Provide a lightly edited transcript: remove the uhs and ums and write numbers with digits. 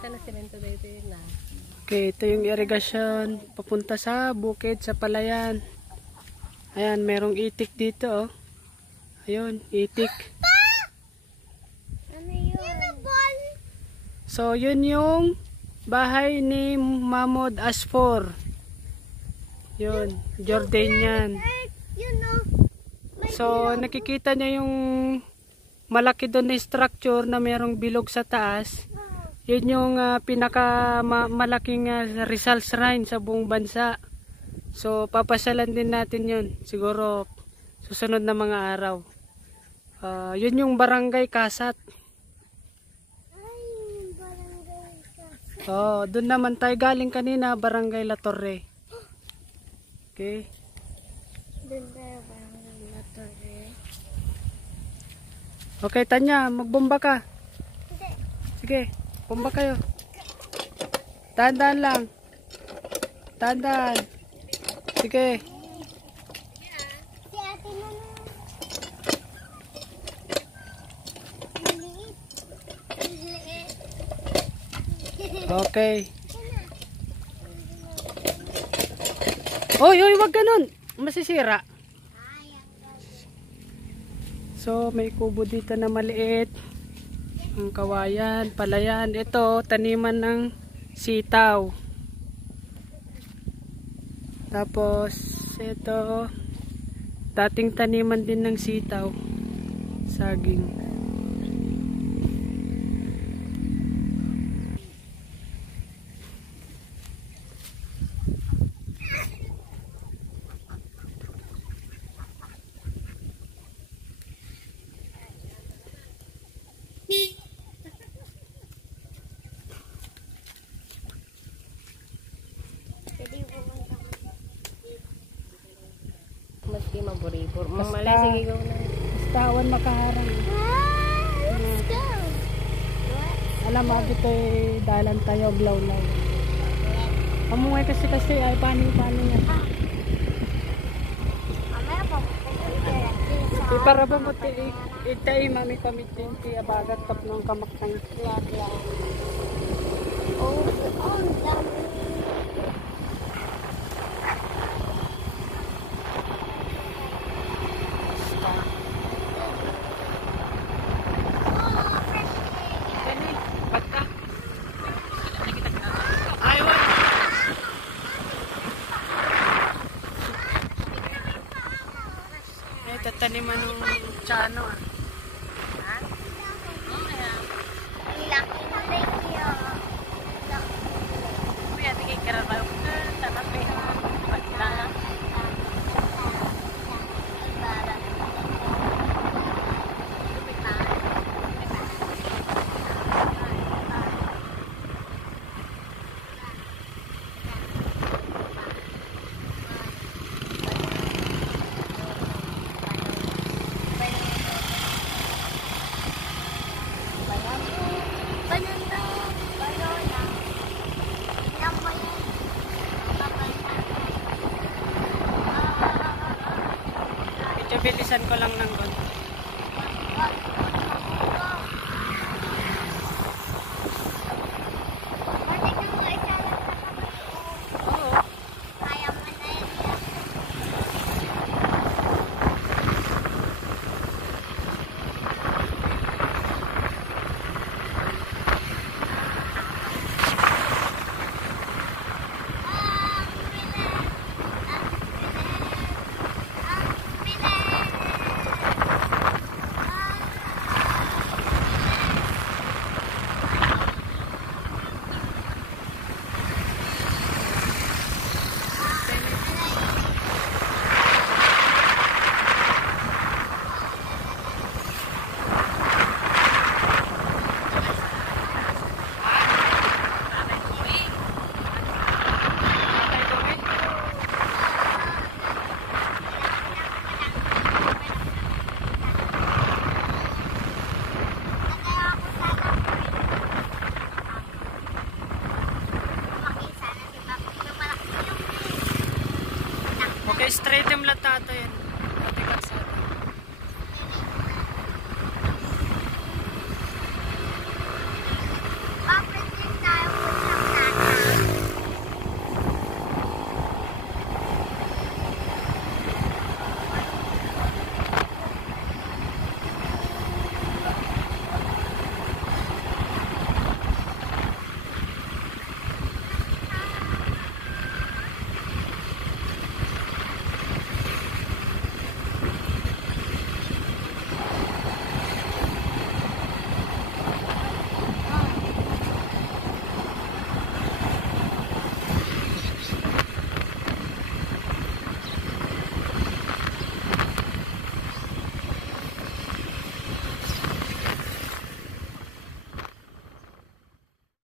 Kita na semento dito yun na. Okay, ito yung irigasyon papunta sa bukid, sa palayan. Ayan, merong itik dito, oh. Ayun, itik. Ano yun? So, yun yung bahay ni Mahmoud Asfor. Yun, Jordanian. So, nakikita niya yung malaki doon na structure na merong bilog sa taas. Yun yung malaking Rizal Shrine sa buong bansa. So, papasyalan din natin yun. Siguro, susunod na mga araw. Yun yung Barangay Kasat. Doon naman tayo galing kanina, Barangay La Torre. Okay. Doon tayo Barangay La Torre. Okay, Tanya, magbomba ka. Hindi. Sige, bomba kayo. Tandaan lang. Tandaan. Sige. Si ate na na. Maliit. Okay. Oy, wag ganun. Masisira. So, may kubo dito na maliit. Ang kawayan, palayan. Ito, taniman ng sitaw. Tapos, ito, dating taniman din ng sitaw. Saging. Maski maburibur. Mamalay, sige go na. Bastawan makaharang. Let's go. Alam mo, dito dalan tayo, glawlaw. Amungay kasi ay paning yan. Amaya pa po. Para ba mo itay mami pamitin ti abagat tap ng kamakang. Oh, dami. Taniman ng tsano. Laki na tayo. Kuya, tigay karabal. Tatapi. Pagka. Bilisan ko lang ng konti. Okay, straight yung latato yan.